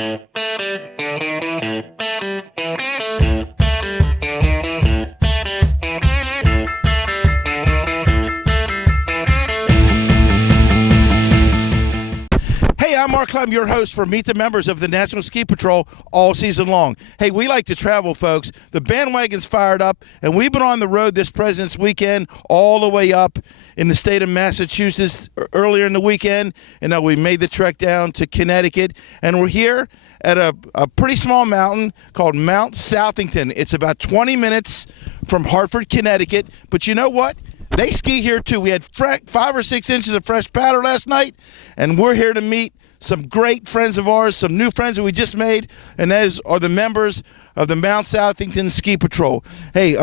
I'm Mark Clem, your host for Meet the Members of the National Ski Patrol all season long. Hey, we like to travel, folks. The bandwagon's fired up, and we've been on the road this President's Weekend all the way up in the state of Massachusetts earlier in the weekend, and now we made the trek down to Connecticut, and we're here at a pretty small mountain called Mount Southington. It's about 20 minutes from Hartford, Connecticut, but you know what? They ski here, too. We had 5 or 6 inches of fresh powder last night, and we're here to meet some great friends of ours, some new friends that we just made, and those are the members of the Mount Southington Ski Patrol. Hey,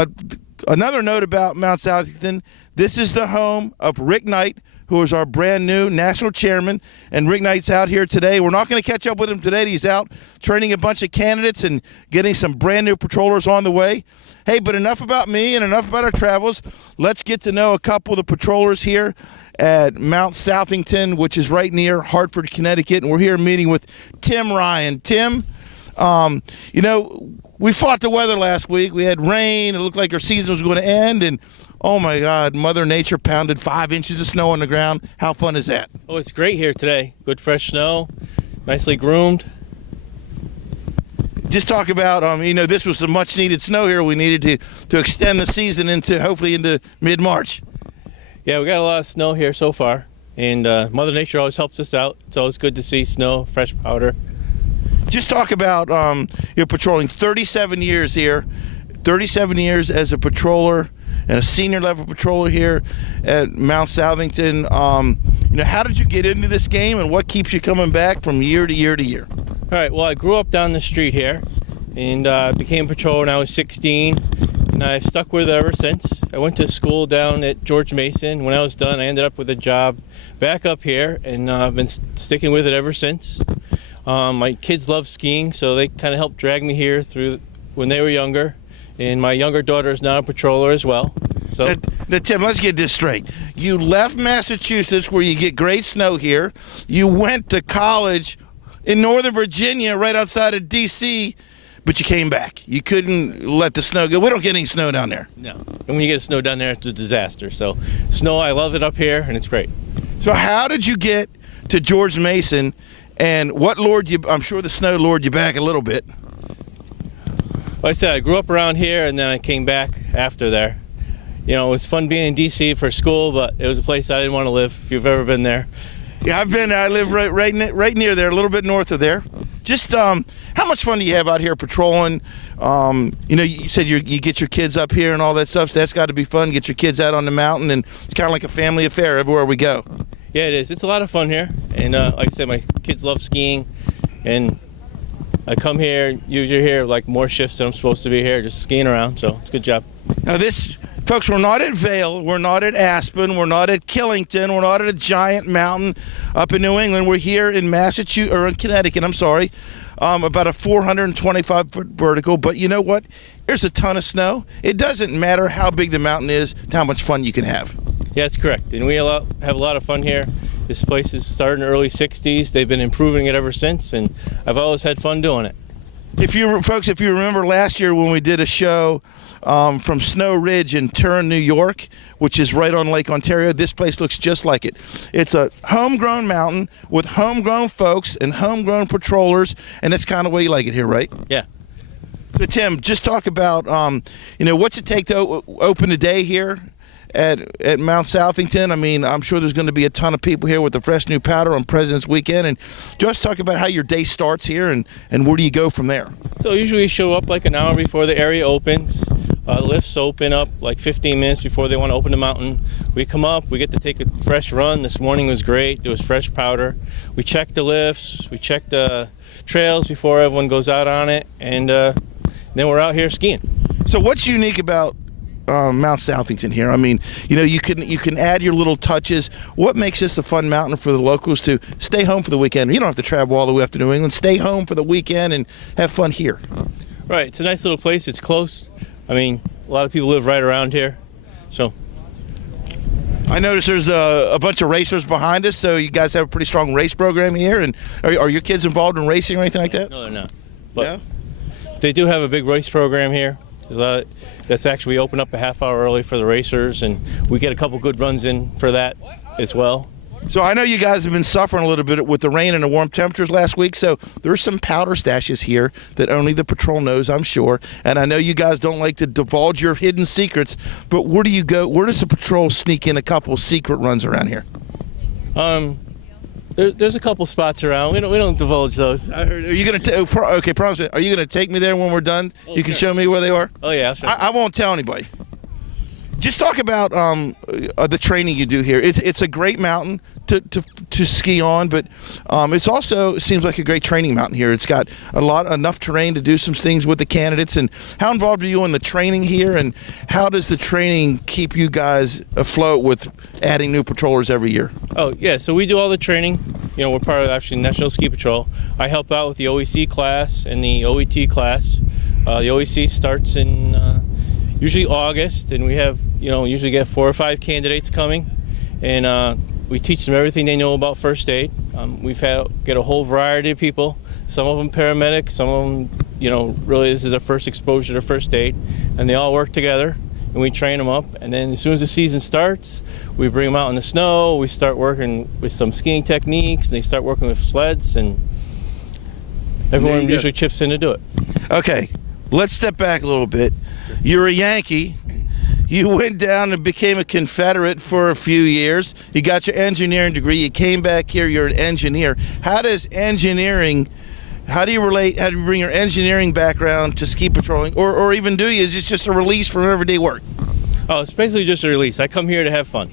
another note about Mount Southington, this is the home of Rick Knight, who is our brand new national chairman, and Rick Knight's out here today. We're not going to catch up with him today. He's out training a bunch of candidates and getting some brand new patrollers on the way. Hey, but enough about me and enough about our travels. Let's get to know a couple of the patrollers here at Mount Southington, which is right near Hartford, Connecticut, and we're here meeting with Tim Ryan. Tim, you know, we fought the weather last week. We had rain. It looked like our season was going to end, and oh my God, Mother Nature pounded 5 inches of snow on the ground. How fun is that? Oh, it's great here today. Good fresh snow, nicely groomed. Just talk about, you know, this was some much needed snow here. We needed to extend the season hopefully into mid-March. Yeah, we got a lot of snow here so far, and Mother Nature always helps us out. It's always good to see snow, fresh powder. Just talk about you're patrolling 37 years here, 37 years as a patroller and a senior level patroller here at Mount Southington. You know, how did you get into this game, and what keeps you coming back from year to year to year? All right, well, I grew up down the street here, and became a patroller when I was 16. And I've stuck with it ever since. I went to school down at George Mason. When I was done, I ended up with a job back up here, and I've been sticking with it ever since. My kids love skiing, so they kind of helped drag me here through when they were younger. And my younger daughter is now a patroller as well. So, now, Tim, let's get this straight. You left Massachusetts, where you get great snow here. You went to college in Northern Virginia, right outside of D.C., but you came back. You couldn't let the snow go. We don't get any snow down there. No. And when you get snow down there, it's a disaster. So snow, I love it up here, and it's great. So how did you get to George Mason, and what lured you? I'm sure the snow lured you back a little bit. Like I said, I grew up around here, and then I came back after there. You know, it was fun being in D.C. for school, but it was a place I didn't want to live, if you've ever been there. Yeah, I've been. I live right near there, a little bit north of there. Just how much fun do you have out here patrolling? You know, you said you get your kids up here and all that stuff. So that's got to be fun. Get your kids out on the mountain, and it's kind of like a family affair everywhere we go. Yeah, it is. It's a lot of fun here, and like I said, my kids love skiing, and I come here usually here like more shifts than I'm supposed to be here, just skiing around. So it's a good job. Now this. Folks, we're not at Vail, we're not at Aspen, we're not at Killington, we're not at a giant mountain up in New England. We're here in Massachusetts, or in Connecticut, I'm sorry, about a 425-foot vertical. But you know what? There's a ton of snow. It doesn't matter how big the mountain is, how much fun you can have. Yeah, that's correct. And we have a lot of fun here. This place is started in the early 60s. They've been improving it ever since, and I've always had fun doing it. If you remember last year when we did a show from Snow Ridge in Turin, New York, which is right on Lake Ontario, this place looks just like it. It's a homegrown mountain with homegrown folks and homegrown patrollers, and that's kind of the way you like it here, right? Yeah. So, Tim, just talk about, you know, what's it take to open a day here at Mount Southington? I mean, I'm sure there's going to be a ton of people here with the fresh new powder on President's Weekend. And just talk about how your day starts here and where do you go from there? So usually we show up like an hour before the area opens. Lifts open up like 15 minutes before they want to open the mountain. We come up, we get to take a fresh run. This morning was great. There was fresh powder. We check the lifts, we check the trails before everyone goes out on it, and then we're out here skiing. So what's unique about Mount Southington here? I mean, you know, you can add your little touches. What makes this a fun mountain for the locals to stay home for the weekend? You don't have to travel all the way up to New England. Stay home for the weekend and have fun here. Right. It's a nice little place. It's close. I mean, a lot of people live right around here. So I noticed there's a bunch of racers behind us, so you guys have a pretty strong race program here. And are your kids involved in racing or anything like that? No, they're not. But they do have a big race program here. That's actually, we open up a half hour early for the racers, and we get a couple good runs in for that as well. So I know you guys have been suffering a little bit with the rain and the warm temperatures last week, so there's some powder stashes here that only the patrol knows, I'm sure. And I know you guys don't like to divulge your hidden secrets, but where do you go? Where does the patrol sneak in a couple secret runs around here? There's a couple spots around. We don't divulge those. I heard. Are you gonna okay? Promise me. Are you gonna take me there when we're done? You can show me where they are. Oh yeah. Sure. I won't tell anybody. Just talk about the training you do here. It's a great mountain to ski on, but it's also seems like a great training mountain here. It's got enough terrain to do some things with the candidates. And how involved are you in the training here? And how does the training keep you guys afloat with adding new patrollers every year? Oh yeah, so we do all the training. We're part of actually National Ski Patrol. I help out with the OEC Class and the OET Class. The OEC starts in usually August, and we have usually get 4 or 5 candidates coming, and we teach them everything they know about first aid. We've get a whole variety of people. Some of them paramedics, some of them really this is their first exposure to first aid, and they all work together, and we train them up. And then as soon as the season starts, we bring them out in the snow. We start working with some skiing techniques, and they start working with sleds, and everyone usually chips in to do it. Okay, let's step back a little bit. You're a Yankee. You went down and became a Confederate for a few years. You got your engineering degree. You came back here. You're an engineer. How do you bring your engineering background to ski patrolling? Or even do you? Is it just a release from everyday work? Oh, it's basically just a release. I come here to have fun.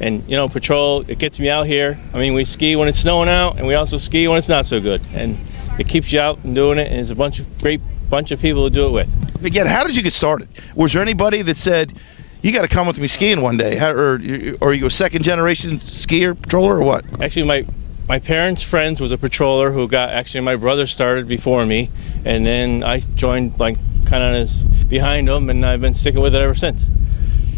And patrol, it gets me out here. I mean, we ski when it's snowing out, and we also ski when it's not so good. And it keeps you out and doing it, and there's a great bunch of people to do it with. Again, how did you get started? Was there anybody that said, you got to come with me skiing one day? Or are you a second-generation skier, patroller, or what? Actually, my parents' friends was a patroller who my brother started before me, and then I joined kind of behind them, and I've been sticking with it ever since.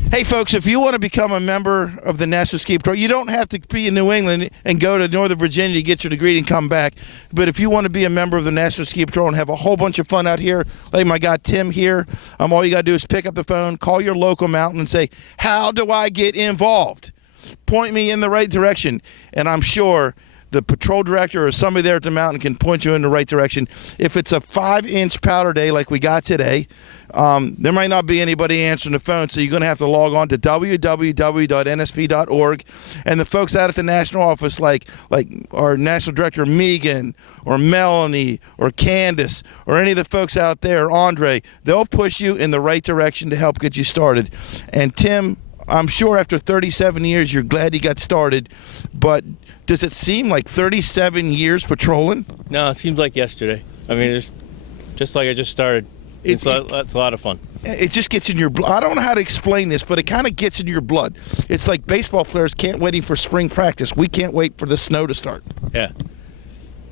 Hey, folks, if you want to become a member of the National Ski Patrol, you don't have to be in New England and go to Northern Virginia to get your degree and come back. But if you want to be a member of the National Ski Patrol and have a whole bunch of fun out here, like my guy Tim here, all you got to do is pick up the phone, call your local mountain, and say, how do I get involved? Point me in the right direction, and I'm sure the patrol director or somebody there at the mountain can point you in the right direction. If it's a 5-inch powder day like we got today, there might not be anybody answering the phone, so you're going to have to log on to www.nsp.org. And the folks out at the national office, like our national director Megan or Melanie or Candace or any of the folks out there, Andre, they'll push you in the right direction to help get you started. And Tim, I'm sure after 37 years you're glad you got started, but does it seem like 37 years patrolling? No, it seems like yesterday. I mean, it's just like I just started. It's a lot of fun. It just gets in your blood. I don't know how to explain this, but it kind of gets in your blood. It's like baseball players can't wait for spring practice. We can't wait for the snow to start. Yeah.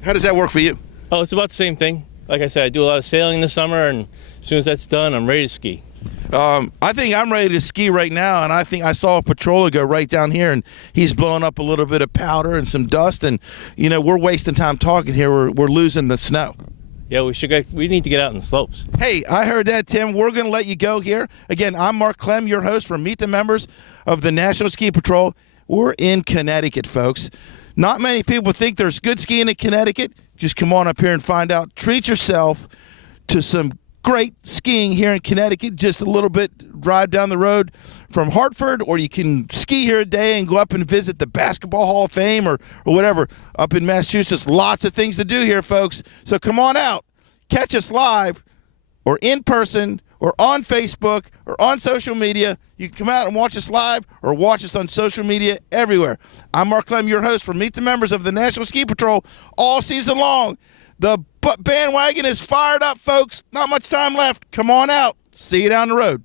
How does that work for you? Oh, it's about the same thing. Like I said, I do a lot of sailing in the summer, and as soon as that's done, I'm ready to ski. I think I'm ready to ski right now, and I think I saw a patroller go right down here, and he's blowing up a little bit of powder and some dust, and we're wasting time talking here. We're losing the snow. Yeah, we need to get out in the slopes. Hey, I heard that, Tim. We're going to let you go here. Again, I'm Mark Clem, your host from Meet the Members of the National Ski Patrol. We're in Connecticut, folks. Not many people think there's good skiing in Connecticut. Just come on up here and find out. Treat yourself to some great skiing here in Connecticut, just a little bit drive down the road from Hartford, or you can ski here a day and go up and visit the Basketball Hall of Fame or whatever up in Massachusetts. Lots of things to do here, folks. So come on out. Catch us live or in person or on Facebook or on social media. You can come out and watch us live or watch us on social media everywhere. I'm Mark Clem, your host for Meet the Members of the National Ski Patrol all season long. The bandwagon is fired up, folks. Not much time left. Come on out. See you down the road.